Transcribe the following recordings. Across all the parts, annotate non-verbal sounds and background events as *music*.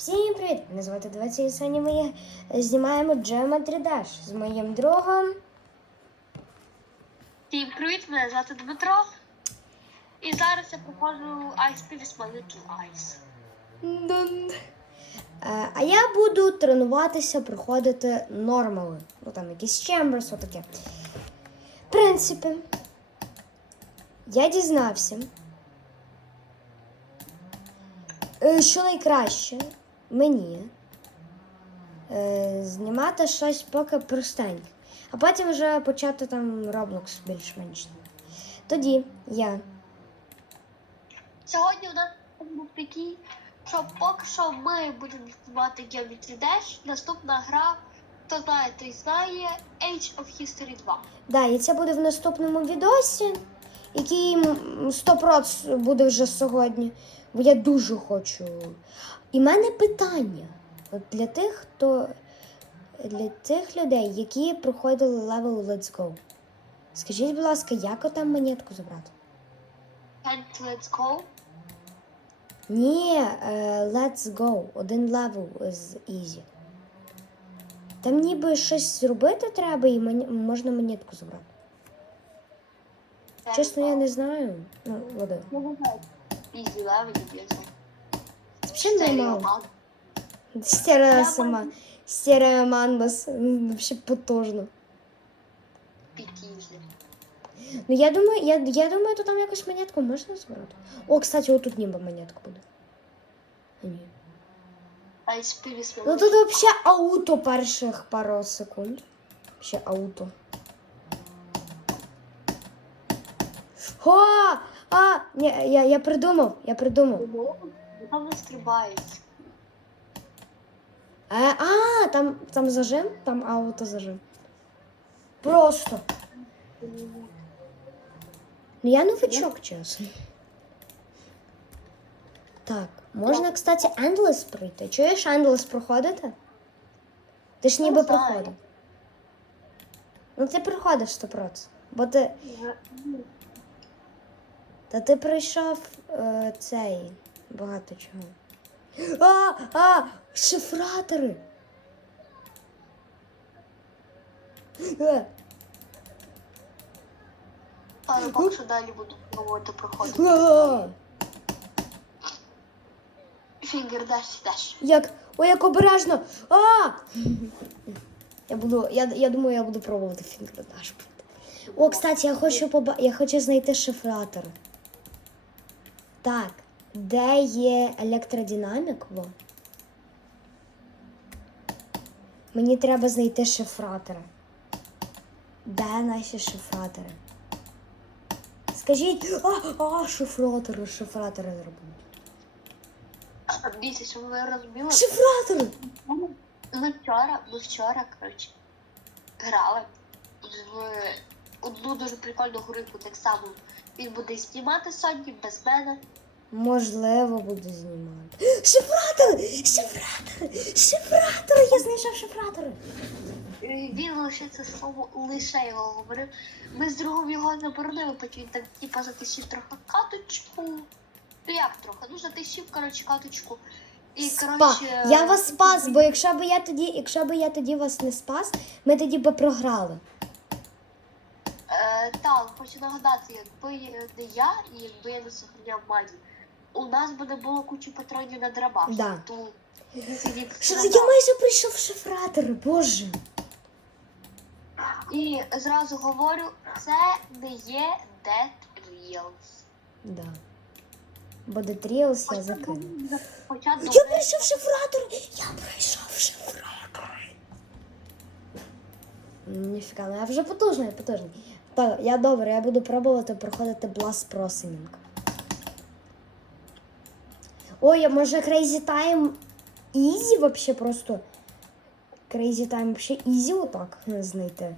Всім привіт! Мене звати Давайте і ми знімаємо Geometry Dash з моїм другом. Всім привіт, мене звати Дмитро. І зараз я проходжу Ice Palace My Little Ice. Дун. Е, А я буду тренуватися проходити нормали. Ну там якісь chambers, отаке. В принципі, я дізнався, е, що найкраще мені е, знімати щось поки простеньке, а потім вже почати там Roblox більш-менш. Тоді я Сьогодні у нас був такий, що поки що ми будемо знімати Geometry Dash. Наступна гра, хто знає, той знає Age of History 2. Да, і це буде в наступному відосі, який м, 100% буде вже сьогодні. Бо я дуже хочу. І в мене питання от для тих, хто для тих людей, які проходили левел Let's Go. Скажіть, будь ласка, як отам монетку забрати? Let's go. Ні, е, Let's Go. Один левел з Easy. Там ніби щось зробити треба і можна монетку забрати. Чесно, я не знаю. Ну, ладно. Я не знаю. Easy level, я Взагалі нормально. Стерео сама. Стерео мандас. Вообще потужно. Пітізі. Ну я думаю, я, я думаю, то там якось монетку можна збирати. О, кстати, отут ніби монетка буде. А, Ні. Ice Palace My Ну тут вообще ауто перших пару секунд. Ще ауто. О! А! Ні, я, я придумав, я придумав. Там не стрибають. Е, а, там, там зажим, там ауто зажим. Просто. Ну я новичок, чесно. Так, можна, кстати, Endless пройти. Чуєш Endless проходити? Ти ж ніби проходив. Ну ти проходиш 100%. Бо ти. Та ти пройшов е, цей багато чого. А, а, шифратори. Е, Але поки що далі буду пробувати проходити. а. Фінгер даш даш. Як? Ой, як обережно. А! Я буду, я, я думаю, я буду пробувати фінгердаш. О, кстати, я хочу поба... я хочу знайти шифратор. Так, де є електродинамік? Во. Мені треба знайти шифратори. Де наші шифратори? Скажіть, а, а, шифратори, шифратори зробили. Дивіться, щоб ви розуміли. Шифратори! Ми вчора, ми вчора, коротше, грали в одну дуже прикольну гру, так само. Він буде знімати сьогодні без мене. Можливо, буду знімати. *gasps* Шифратори! Шифратори! Шифратори! Я знайшов шифратори! Він лише це слово лише його говорив. Ми з другом його заборонили, потім він так типа затисів трохи каточку. Ну як трохи? Ну затисів, коротше, каточку. І Спа. коротше. Я вас спас, бо якщо б я тоді, якщо б я тоді вас не спас, ми тоді б програли. Так, хочу нагадати, якби не я і якби я не сохраняв мані, у нас би не було кучі патронів на драбах. Да. Тому *laughs* Що я майже прийшов шифратори, боже. І зразу говорю, це не є Dead Reels. Да. Бо до Тріос я закину. Хоча Я прийшов шифратори! Я прийшов шифратори! Ніфіга, ну я вже потужний, я потужний. Так, я добре, я буду пробувати проходити Blast Processing. Ой, може Crazy Time Easy вообще просто. Crazy Time вообще Easy отак знайти.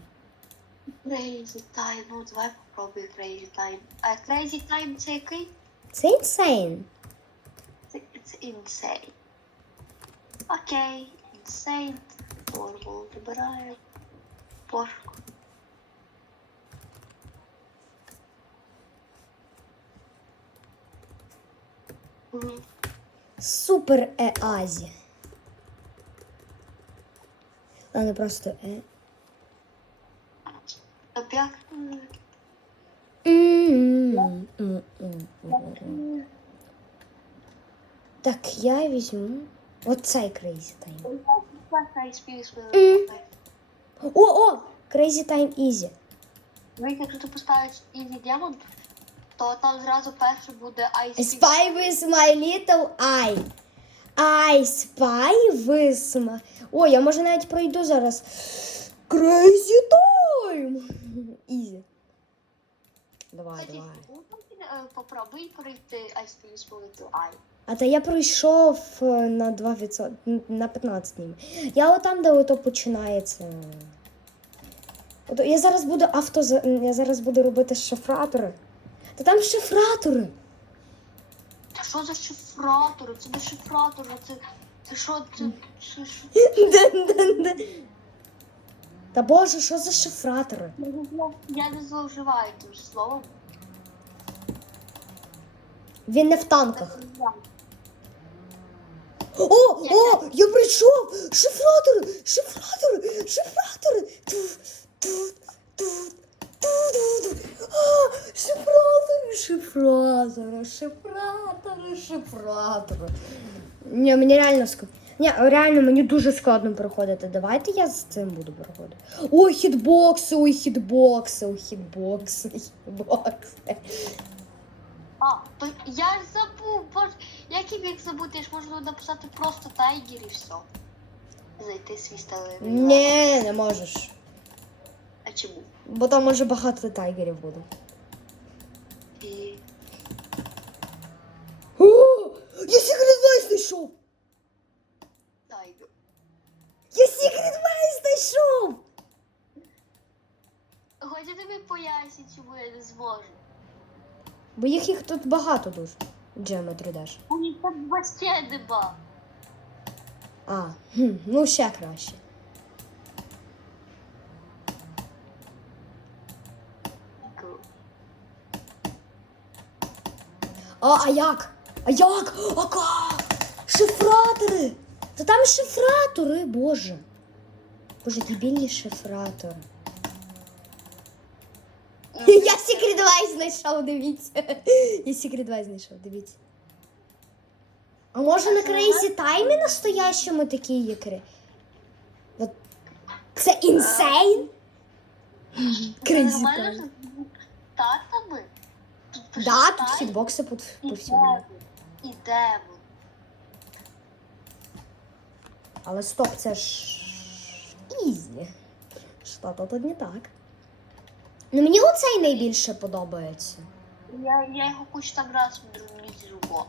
Crazy Time, ну давай попробуй Crazy Time. А Crazy Time це який? Це insane. Це, це Insane. Окей, Insane. Формулу вибираю. Пошук. Супер Еазі. а не просто е. Так, я візьму оцей Crazy Time. О, о! Crazy Time Easy. Ви, якщо ти поставиш Easy Diamond, то там зразу перше буде I spy with my little eye. I spy with my... О, я може навіть пройду зараз. Crazy Time! Easy. Давай, Кстати, давай. е, Попробуй пройти Ice Peace with Eye. А то я пройшов е, на 2%, н- на 15 ніби. Я отам, де ото починається. Ото я зараз буду авто. Я зараз буду робити шифратори. Та там шифратори. Та що за шифратори? Це не шифратори, це. Це що? Це, це що? *laughs* Та боже, що за шифратори? Я не зловживаю тим словом. Він не в танках. О, о, я прийшов! Шифратори! Шифратори! Шифратори! Шифратори, шифратори, шифратори, шифратори. Ні, мені реально складно. Ні, реально мені дуже складно проходити. Давайте я з цим буду проходити. Ой, хітбокси, ой, хітбокси, ой, хітбокси, хітбокси. А, то я ж забув, боже, як я міг забути, я ж можу написати просто тайгер і все. Знайти свій сталевий. Ні, не можеш. А чому? Бо там може багато тайгерів буде. І... О, я секрет Вейс знайшов! Тайгер. Я секрет Вейс знайшов! Хочете тобі пояснити, чому я не зможу? Бо їх їх тут багато дуже. Джеми 3D. Мені так вообще нема. А, хм, ну ще краще. А, а як? А як? А как? Шифратори! Та там шифратори, боже. Боже, дебільні шифратори. Я Secret Wise знайшов, дивіться. Я Secret Wise знайшов, дивіться. А може на Crazy Time настоящому такі є кри? От Це інсейн? Нормально Time. ж з татами? Тут пише Да, тут Тай хітбокси по, і по всьому. І демон. Але стоп, це ж ізі. Що то тут не так. Ну мені оцей найбільше подобається. Я, я його кучу там раз другому зробив.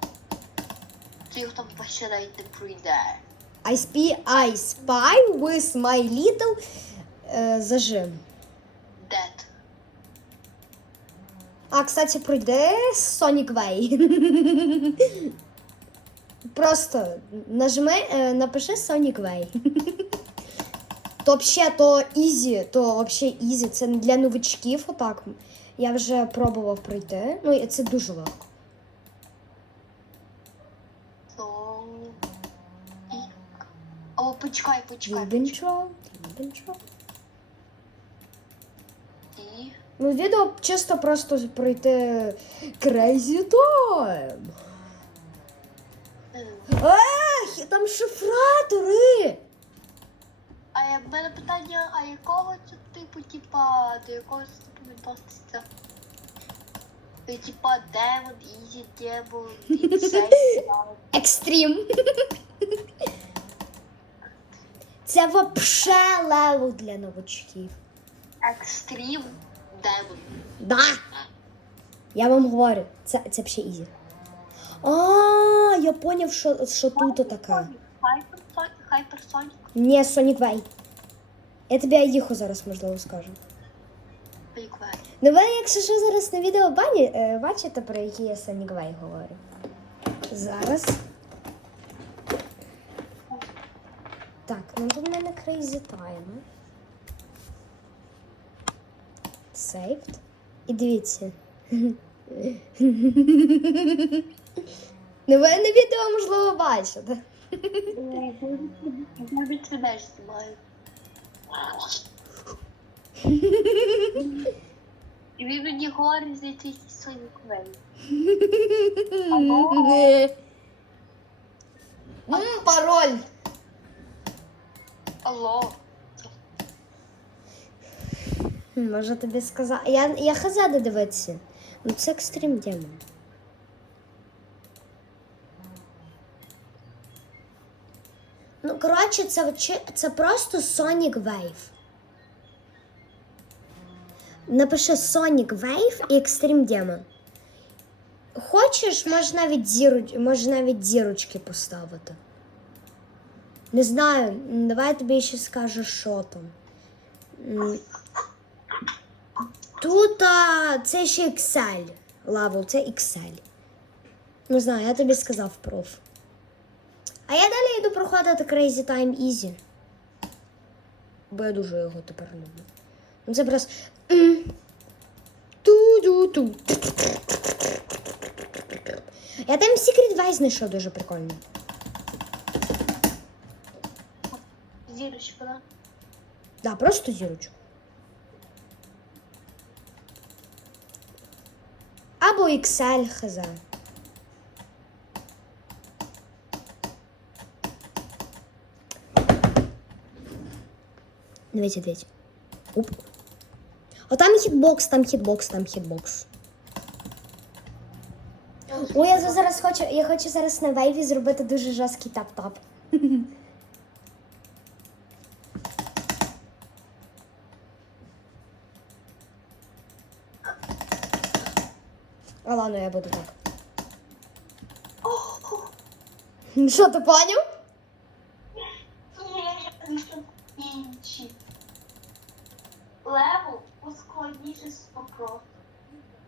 Ти його там вообще навіть не пройде. I spy, I spy with my little е, зажим. А, кстати, пройде Sonic Way. *laughs* Просто нажми, е, напиши Sonic Way. То вообще, то ізі, то вообще ізі. Це для новичків отак. Я вже пробував пройти. Ну, і це дуже легко. О, почекай, почекай. Почекай. Ну, відео чисто просто пройти Crazy Time. Ех, там шифратори! А я- в мене питання, а якого це типу, типа, до якого це типу відноситься? Е, Типа демон, ізі, демон, *laughs* Екстрім. Це вообще левел для новачків. екстрім, Да. Я вам говорю, це, це вообще ізі. А, я поняв, що, що тут таке. Хайперсонік, хайперсонік, Ні, Sonic Way. Я тобі Аїху зараз можливо скажу. Ну ви, якщо що зараз на відео бані, е, бачите, про які я Sonic Way говорю. Зараз. Так, ну тут в мене Crazy Time. Saved. І дивіться. Ну ви на відео можливо бачите. Знімаю. І він мені говорить за якийсь Сонік Вей. М, Пароль. Алло. Може тобі сказати. Я, я хз де дивитися. Ну це екстрім демон. Ну, коротше, це, очи- це просто Sonic Wave. Напиши Sonic Wave і Extreme Demon. Хочеш, можеш навіть, зіру... можеш навіть зірочки поставити. Не знаю, м, давай я тобі ще скажу, що там. Тут а, це ще Excel. Лавел, це Excel. Не знаю, я тобі сказав проф. А я далі йду проходити Crazy Time Easy. Бо я дуже його тепер люблю. Ну це просто. Ту-ду-ту. Я там Secret Way знайшов дуже прикольно. Зірочка, да? Да, просто зірочку. Або Excel хз. Дивіться, дивіться. Оп. О, там хітбокс, там хітбокс, там хітбокс. Ой, я зараз хочу, я хочу зараз на вейві зробити дуже жорсткий тап-тап. *laughs* А ладно, я буду так. Ти поняв? Інші. Левел ускладніше спокро.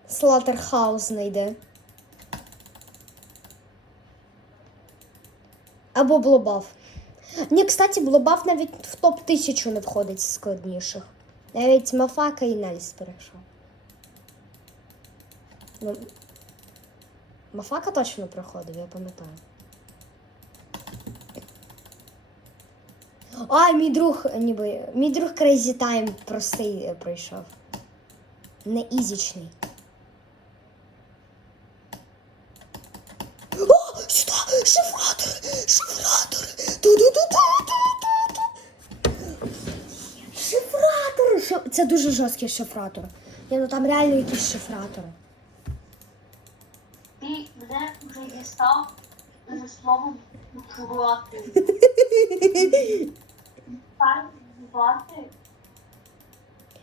Слатерхаус знайде. Або блобаф. Ні, кстати, блобаф навіть в топ 1000 не входить з складніших. Навіть Мафака і Нельс перейшов. Ну, Мафака точно проходив, я пам'ятаю. А, мій друг, ніби. Мій друг Crazy Time простий е, пройшов. Не ізічний. О, сюди! Шифратор! Шифратор! Ту-ду-ду-ду-ду-ду-ду! Шифратор! Ши- Це дуже жорсткий шифратор. Ні, ну там реально якісь шифратори. Дістав за словом. Так.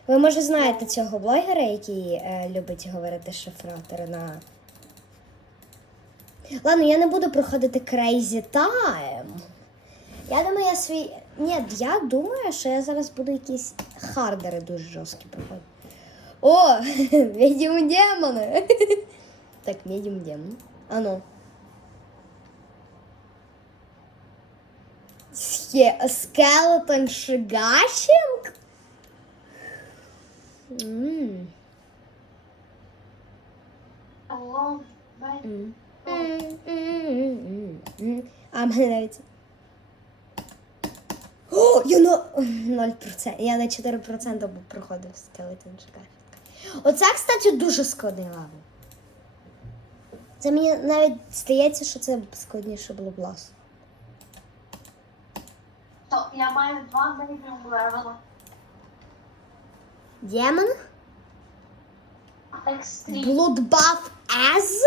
Ви може знаєте цього блогера, який е, любить говорити шифратори на. Ладно, я не буду проходити Crazy Time. Я думаю, я свій. Ні, я думаю, що я зараз буду якісь хардери дуже жорсткі проходити. О, *laughs* медіум демони. *laughs* Так, медіум демон. Ану. Скелетон Шигашинг? А мене навіть. О, я на 0%. Я на 4% проходив скелетон шикарно. Оце, кстати, дуже складний лавел. Це мені навіть здається, що це складніше було блас. То я маю два медіум левела. Демон? Екстрім. Bloodbath as?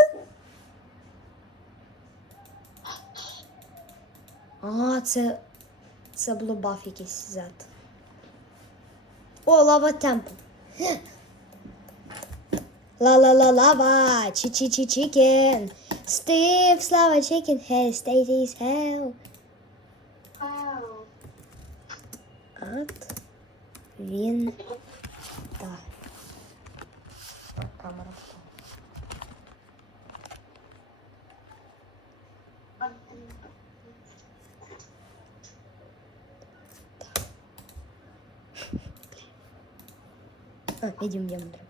А, це. Це Bloodbath якийсь Z. О, лава темпл. Ла-ла-ла-лава, чі-чі-чі-чікен. Стив, слава чікен, хей, стейтіс, хел. Ау. От він. Так. Камера. А, ідім, йдемо, треба.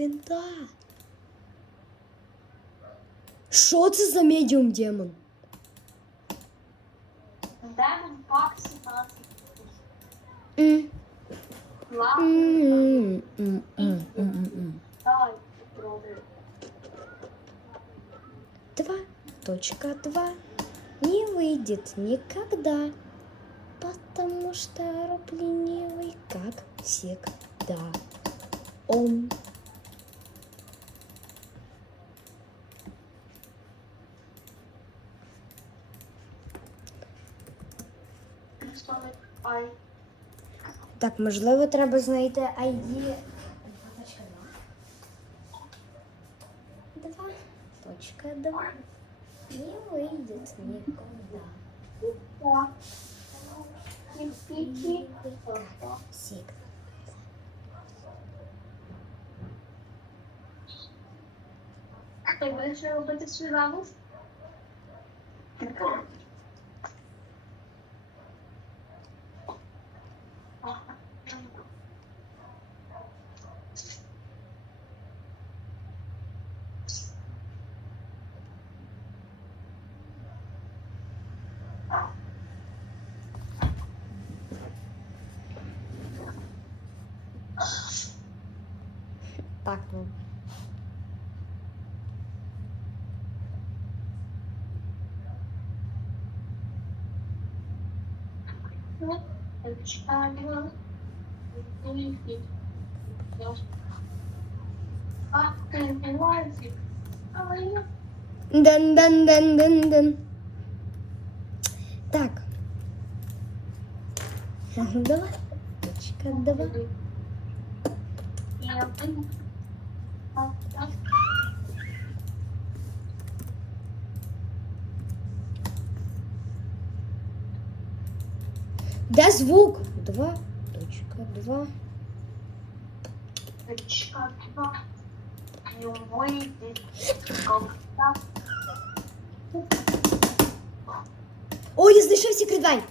Адвента. Що це за медіум демон? Демон пак 17. М. Ладно, М, м, м, м, м, м. давай попробуем. Два. Точка два. Не выйдет никогда. Потому что роб ленивый, как всегда. Он. Можливо, треба знайти ID. Два. Два. Точка два. Не выйдет никуда. Так. Піки. Всегда. Ти будеш робити свій? Так, ну. А, я Ден ден ден ден ден. Так. Два. Точка два. Да звук? два. точка, 2. Точка, 2. Не. Ой, я знайшов секретвай.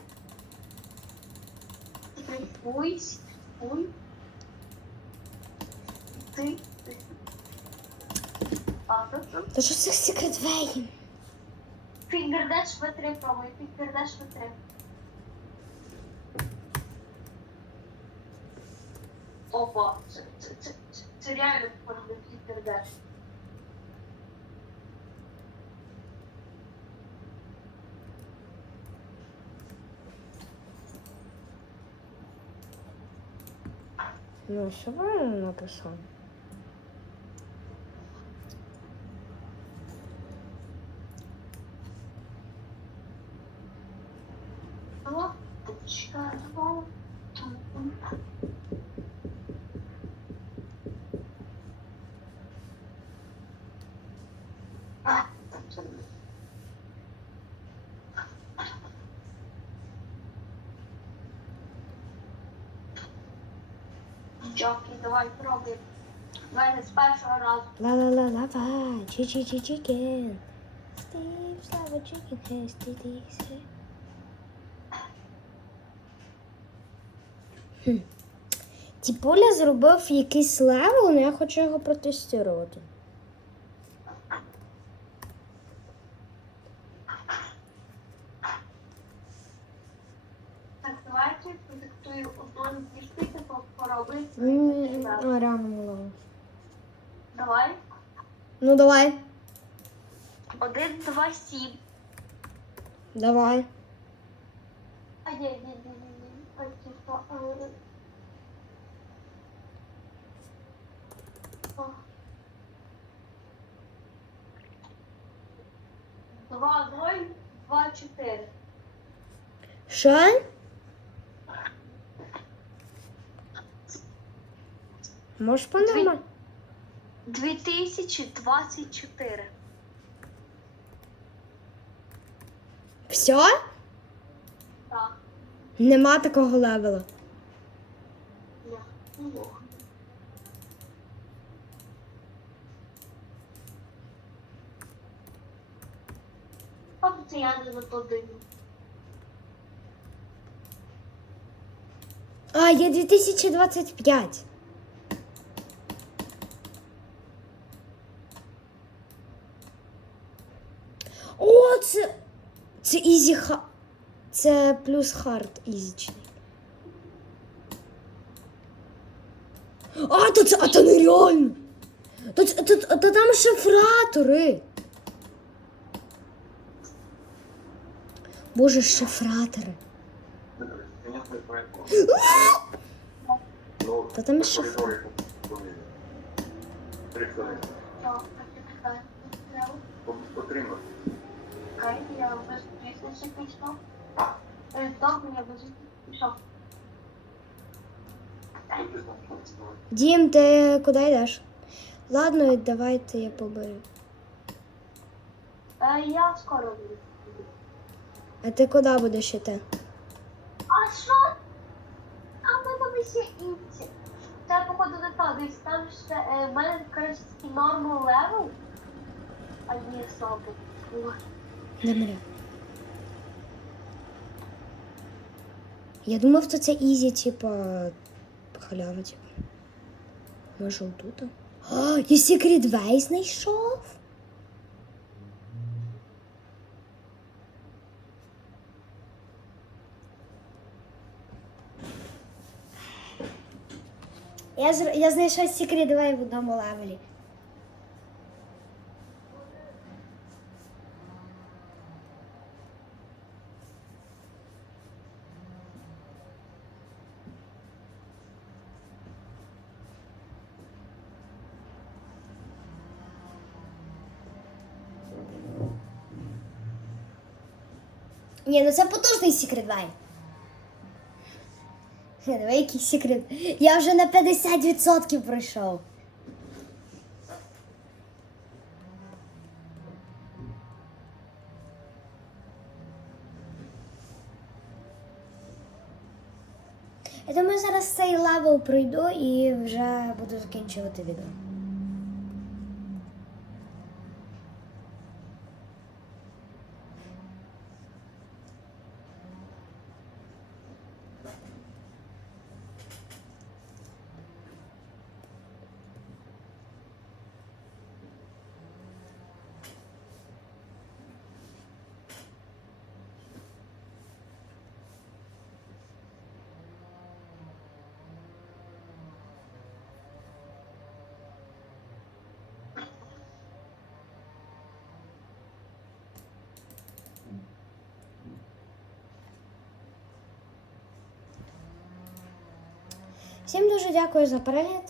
Ой, ой. Ти. Та що це секретвей? Ти передаш в три, пробуй, ти передаш в три. Опа, це, це, це, це, це реально пробуй фінгердеш. Ну, все правильно написав. Два, точка, два. А, це Джокі, давай пробуй. Давай не з першого разу. Ла-ла-ла-лава, чи-чи-чи-чікен. Стив, слава, чікен, хесті, тісе. Хм. Тіпуля зробив якийсь левел, але я хочу його протестувати. Ну, давай. Один, два, сім. Давай. А ні, ні, ні, ні, ні. Ой, типа, е, о. Два, ноль, два, чотири. Що? Можеш по-нормально? 2024. Все? Так, Нема такого левела. я. От це я не закладаю. А, є 2025. О, це. Це ізі ха. Це плюс хард ізічний. А, то це, а то нереально. То, то, то, то там шифратори. Боже, шифратори. Та там так. Отримати. Я без бізнесу пішов. Е, Добре, я без пішов. Дім, ти куди йдеш? Ладно, давайте я поберу. Е, Я скоро буду. А ти куди будеш іти? А що? А ми там ще інці. Це походу не то, десь там ще е, в мене коротше левел. А ні, слабо. Добре. Я думав, то це ізі, типа халява, типа. Може отут? А, я Secret Way знайшов. Я, я знайшов Secret Way в одному левелі. Ні, ну це потужний секрет Вай. Давай якийсь секрет. Я вже на 50% пройшов. Я думаю, зараз цей левел пройду і вже буду закінчувати відео. Всім дуже дякую за перегляд.